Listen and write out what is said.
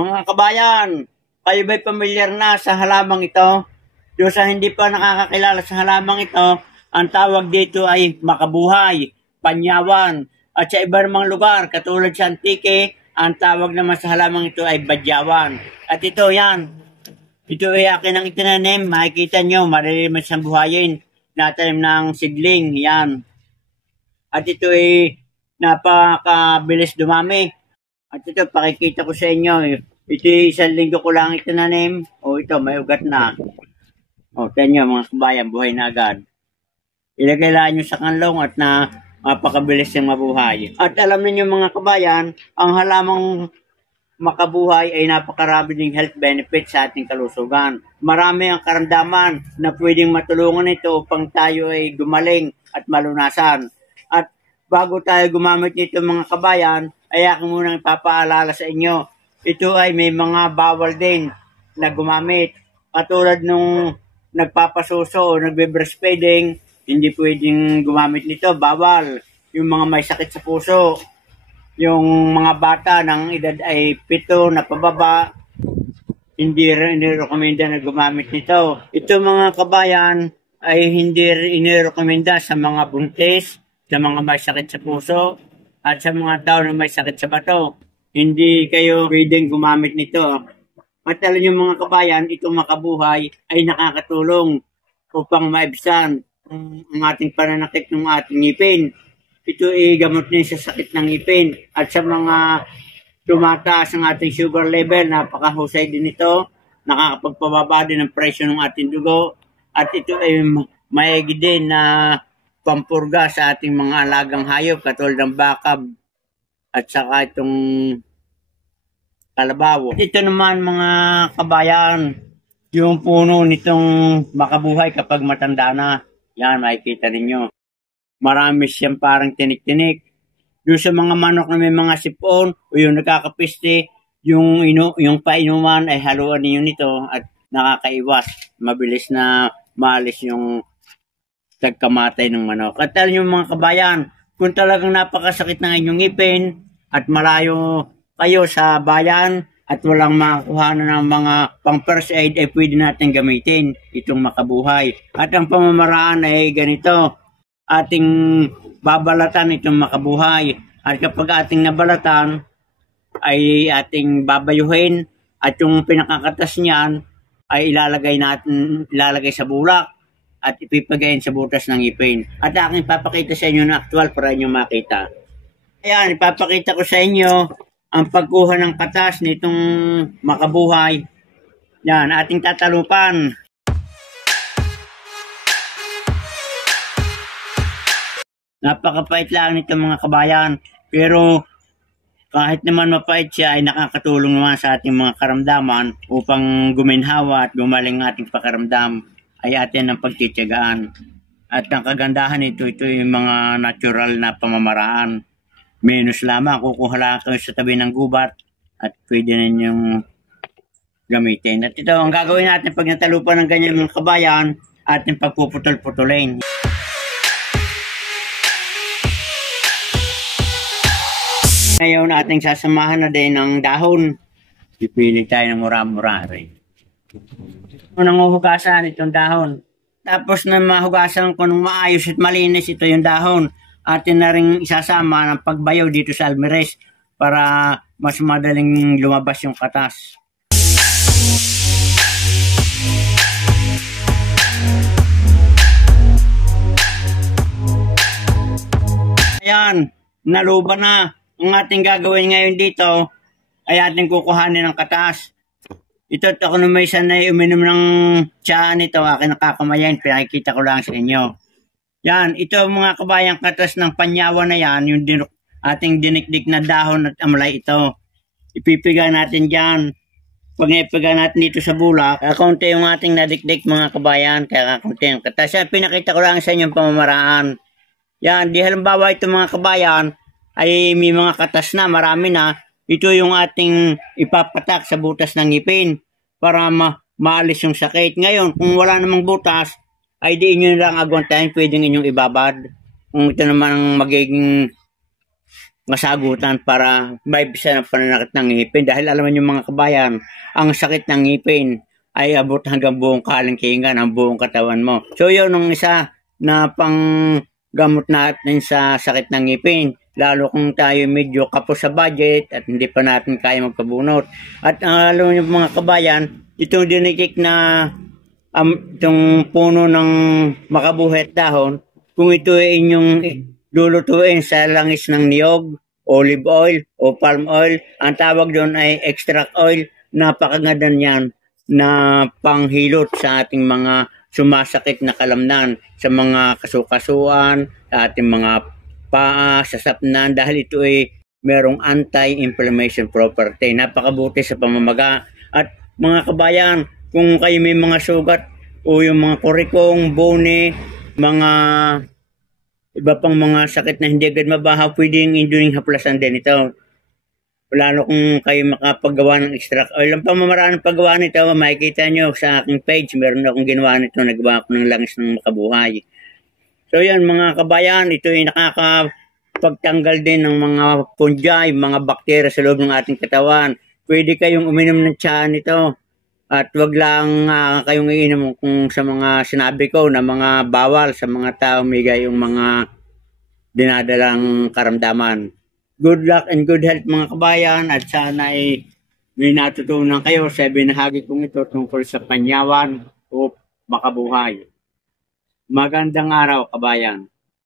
Mga kabayan, kayo ba'y pamilyar na sa halamang ito? Doon sa hindi pa nakakakilala sa halamang ito, ang tawag dito ay makabuhay, panyawan, at sa iba namang lugar, katulad sa Antique, ang tawag naman sa halamang ito ay badyawan. At ito yan, ito ay akin ang itinanim, makikita nyo, maririmas ang buhayin, natanim ng sigling, yan. At ito ay napakabilis dumami. At ito, pakikita ko sa inyo, ito isang linggo ko lang itinanim, ito, may ugat na. Tignan nyo mga kabayan, buhay na agad. Ilagay lang nyo sa kanlong at napakabilis yung mabuhay. At alam niyo mga kabayan, ang halamang makabuhay ay napakarami ding health benefits sa ating kalusugan. Marami ang karamdaman na pwedeng matulungan ito upang tayo ay gumaling at malunasan. At bago tayo gumamit nito mga kabayan, ay aking munang ipapaalala sa inyo. Ito ay may mga bawal din na gumamit. Katulad nung nagpapasuso o nagbe-breastfeeding, hindi pwedeng gumamit nito, bawal. Yung mga may sakit sa puso, yung mga bata ng edad ay 7 na pababa, hindi inirekomenda na gumamit nito. Ito mga kabayan ay hindi inirekomenda sa mga buntis, sa mga may sakit sa puso, at sa mga tao na may sakit sa bato. Hindi kayo pwedeng gumamit nito. At alam nyo mga kabayan, itong makabuhay ay nakakatulong upang maibsan ang ating pananakit ng ating ngipin. Ito ay gamot din sa sakit ng ngipin. At sa mga tumataas ang ating sugar level, napakahusay din ito. Nakakapagpababa din ang presyo ng ating dugo. At ito ay maigi din na pampurga sa ating mga alagang hayop, katulad ng bakab at saka itong kalabaw. Ito naman mga kabayan, yung puno nitong makabuhay kapag matanda na. Yan, makikita ninyo. Marami siyang parang tinik-tinik. Doon sa mga manok na may mga sipon o yung nakakapiste, yung painuman ay haluan niyo nito at nakakaiwas. Mabilis na maalis yung tagkamatay ng manok. At alam niyo mga kabayan, kung talagang napakasakit ng inyong ngipin at malayo kayo sa bayan at walang makakuha na ng mga pang first aid, ay pwede natin gamitin itong makabuhay. At ang pamamaraan ay ganito, ating babalatan itong makabuhay. At kapag ating nabalatan, ay ating babayuhin at yung pinakakatas niyan ay ilalagay sa bulak at ipipagayin sa butas ng ngipin. At aking papakita sa inyo na actual para inyo makita. Ayan, ipapakita ko sa inyo ang pagkuha ng katas nitong makabuhay. Yan, ating tatalupan. Napakapait lang nito mga kabayan. Pero kahit naman mapait siya, ay nakakatulong naman sa ating mga karamdaman upang guminhawa at gumaling ating pakaramdam ay atin ang pagtitiyagaan. At ang kagandahan ito yung mga natural na pamamaraan. Menos lamang, kukuha lang kayo sa tabi ng gubat at pwede ninyong gamitin. At ito, ang gagawin natin pag natalupan ng ganyan mga kabayan, ating pagpuputol-putulin. Ngayon ating sasamahan na din ng dahon. Pipili tayo ng mura-mura rin. Unang huhugasan itong dahon. Tapos na mahugasan ko ng maayos at malinis ito yung dahon, atin na rin isasama ng pagbayaw dito sa almirez para mas madaling lumabas yung katas. Ayan, naluba na. Ang ating gagawin ngayon dito ay ating kukuhanin ng katas. Ito ako na may sanay uminom ng tsahan ito, aking nakakamayan, pinakikita ko lang sa inyo. Yan, ito mga kabayang katas ng panyawa na yan, yung ating dinikdik na dahon at amlay ito. Ipipiga natin dyan. Pag naipiga natin dito sa bulak, kakunti yung ating nadikdik mga kabayan, kaya kakunti yung katas. Yan, pinakita ko lang sa inyo yung pamamaraan. Yan, di halimbawa ito mga kabayan, ay may mga katas na, marami na. Ito yung ating ipapatak sa butas ng ngipin para maalis yung sakit. Ngayon, kung wala namang butas, ay di inyo lang agwantahin, pwedeng inyong ibabad. Kung ito naman ang magiging masagutan para maibsan ang pananakit ng ngipin. Dahil alam niyo mga kabayan, ang sakit ng ngipin ay abot hanggang buong kalingkingan, ang buong katawan mo. So yun ang isa na panggamot natin sa sakit ng ngipin. Lalo kung tayo medyo kapos sa budget at hindi pa natin kaya magpabunot. At alam niyo mga kabayan, itong dinikik na itong puno ng makabuhay at dahon, kung ito ay inyong lulutuin sa langis ng niyog, olive oil o palm oil, ang tawag doon ay extract oil. Napakaganda niyan na panghilot sa ating mga sumasakit na kalamnan, sa mga kasukasuan, sa ating mga paa, sa sapnan, dahil ito ay merong anti-inflammation property. Napakabuti sa pamamaga. At mga kabayan, kung kayo may mga sugat o yung mga kurikong, bone, mga iba pang mga sakit na hindi agad mabaha, pwedeng induling haplasan din ito. Lalo kung kayo makapagawa ng extract oil. Ang pamamaraan ng paggawa nito, makikita nyo sa aking page, meron akong ginawa nito, nagawa ko ng langis ng makabuhay. So yan mga kabayan, ito ay nakakapagtanggal din ng mga fungi, mga bakterya sa loob ng ating katawan. Pwede kayong uminom ng tsaa nito. At wag lang kayong iinom kung sa mga sinabi ko na mga bawal sa mga tao may gayong mga dinadalang karamdaman. Good luck and good health mga kabayan, at sana ay may natutunan kayo sa binahagi kong ito tungkol sa panyawan o makabuhay. Magandang araw kabayan.